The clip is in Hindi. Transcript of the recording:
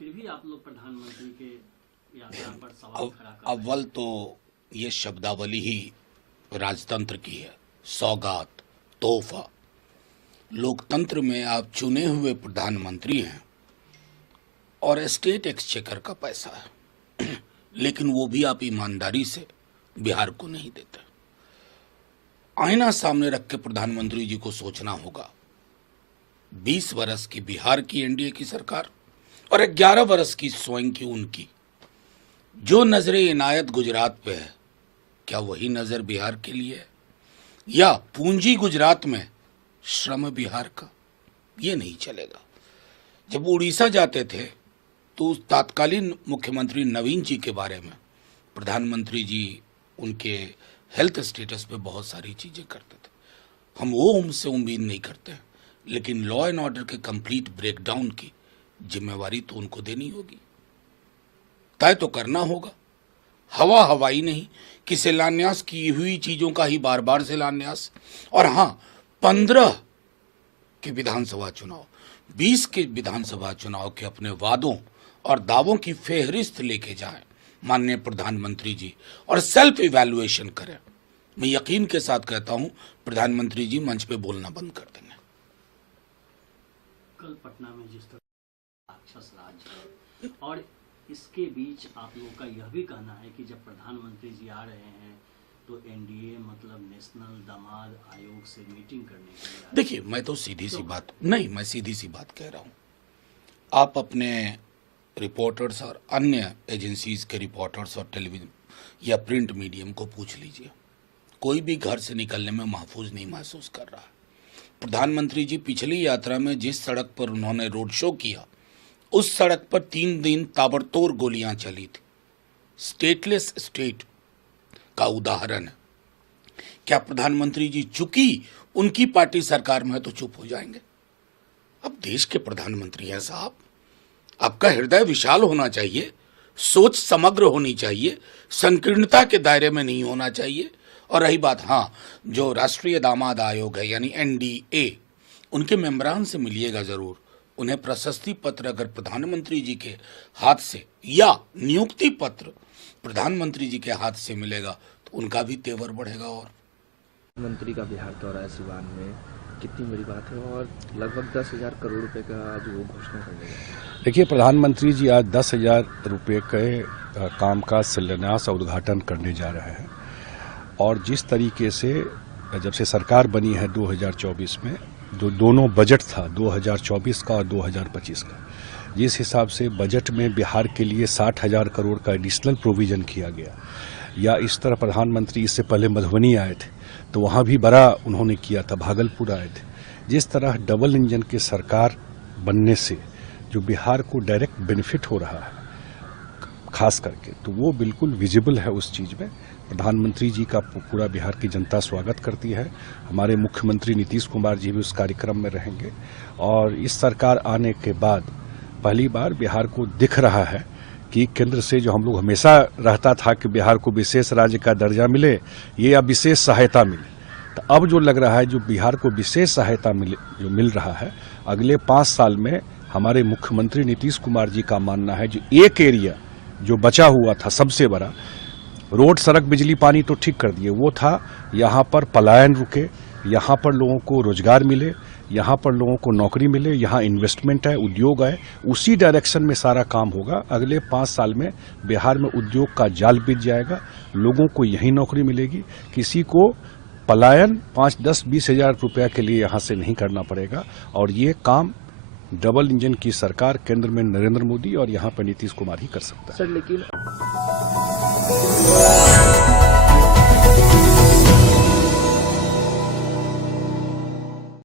फिर भी आप लोग प्रधानमंत्री के यात्रा पर सवाल खड़ा कर रहे हैं। अव्वल तो ये शब्दावली ही राजतंत्र की है, सौगात, तोहफा। लोकतंत्र में आप चुने हुए प्रधानमंत्री हैं और स्टेट एक्सचेकर का पैसा है, लेकिन वो भी आप ईमानदारी से बिहार को नहीं देते। आईना सामने रख के प्रधानमंत्री जी को सोचना होगा, 20 वर्ष की बिहार की एनडीए की सरकार और 11 वर्ष की स्वयं की उनकी, जो नजरे इनायत गुजरात पे है, क्या वही नजर बिहार के लिए है? या पूंजी गुजरात में श्रम बिहार का? ये नहीं चलेगा। जब उड़ीसा जाते थे तो उस तत्कालीन मुख्यमंत्री नवीन जी के बारे में प्रधानमंत्री जी उनके हेल्थ स्टेटस पे बहुत सारी चीजें करते थे। हम वो उनसे उम्मीद नहीं करते, लेकिन लॉ एंड ऑर्डर के कंप्लीट ब्रेकडाउन की जिम्मेवारी तो उनको देनी होगी, तय तो करना होगा। हवाई नहीं कि शिलान्यास की हुई चीजों का ही बार बार शिलान्यास। और हाँ, 15 के विधानसभा चुनाव, 20 के विधानसभा चुनाव के अपने वादों और दावों की फेहरिस्त लेके जाएं माननीय प्रधानमंत्री जी और सेल्फ इवैल्यूएशन करें। मैं यकीन के साथ कहता हूं प्रधानमंत्री जी मंच पे बोलना बंद कर देंगे। कल पटना में जिस तरह राक्षस राज है, और इसके बीच आप लोगों का यह भी कहना है कि जब प्रधानमंत्री जी आ रहे हैं तो एनडीए मतलब नेशनल दामाद आयोग से मीटिंग करने के लिए। देखिए, मैं तो सीधी सी बात कह रहा हूं। आप अपने रिपोर्टर्स और अन्य एजेंसीज के रिपोर्टर्स और टेलीविजन या प्रिंट मीडियम को पूछ लीजिए, कोई भी घर से निकलने में महफूज नहीं महसूस कर रहा है। प्रधानमंत्री जी पिछली यात्रा में जिस सड़क पर उन्होंने रोड शो किया, उस सड़क पर 3 दिन ताबड़तोड़ गोलियां चली थी। स्टेटलेस स्टेट का उदाहरण है। क्या प्रधानमंत्री जी चूंकि उनकी पार्टी सरकार में है तो चुप हो जाएंगे? अब देश के प्रधानमंत्री हैं साहब, आपका हृदय विशाल होना चाहिए, सोच समग्र होनी चाहिए, संकीर्णता के दायरे में नहीं होना चाहिए। और रही बात, हाँ, जो राष्ट्रीय दामाद आयोग है यानी एनडीए, उनके मेंबरान से मिलिएगा जरूर। उन्हें प्रशस्ति पत्र अगर प्रधानमंत्री जी के हाथ से या नियुक्ति पत्र प्रधानमंत्री जी के हाथ से मिलेगा तो उनका भी तेवर बढ़ेगा। और मंत्री का बिहार दौरा है सिवान में, कितनी बड़ी बात है, और लगभग 10,000 करोड़ रुपए का आज वो घोषणा कर देगा। देखिए, प्रधानमंत्री जी आज 10,000 रुपये के काम का शिलान्यास और उद्घाटन करने जा रहे हैं। और जिस तरीके से जब से सरकार बनी है 2024 में, जो दोनों बजट था 2024 का और 2025 का, जिस हिसाब से बजट में बिहार के लिए 60,000 करोड़ का एडिशनल प्रोविजन किया गया, या इस तरह प्रधानमंत्री इससे पहले मधुबनी आए थे तो वहाँ भी बड़ा उन्होंने किया था, भागलपुर आए थे। जिस तरह डबल इंजन की सरकार बनने से जो बिहार को डायरेक्ट बेनिफिट हो रहा है खास करके, तो वो बिल्कुल विजिबल है उस चीज़ में। प्रधानमंत्री जी का पूरा बिहार की जनता स्वागत करती है। हमारे मुख्यमंत्री नीतीश कुमार जी भी उस कार्यक्रम में रहेंगे। और इस सरकार आने के बाद पहली बार बिहार को दिख रहा है कि केंद्र से जो हम लोग हमेशा रहता था कि बिहार को विशेष राज्य का दर्जा मिले, ये अब विशेष सहायता मिले, तो अब जो लग रहा है जो बिहार को विशेष सहायता जो मिल रहा है, अगले 5 साल में हमारे मुख्यमंत्री नीतीश कुमार जी का मानना है जो एक एरिया जो बचा हुआ था सबसे बड़ा, रोड सड़क बिजली पानी तो ठीक कर दिए, वो था यहाँ पर पलायन रुके, यहाँ पर लोगों को रोजगार मिले, यहाँ पर लोगों को नौकरी मिले, यहाँ इन्वेस्टमेंट है, उद्योग है, उसी डायरेक्शन में सारा काम होगा। अगले 5 साल में बिहार में उद्योग का जाल बिछ जाएगा, लोगों को यही नौकरी मिलेगी, किसी को पलायन 5, 10, 20 हजार रुपया के लिए यहाँ से नहीं करना पड़ेगा। और ये काम डबल इंजन की सरकार केंद्र में नरेंद्र मोदी और यहाँ पर नीतीश कुमार ही कर सकता है। सर, लेकिन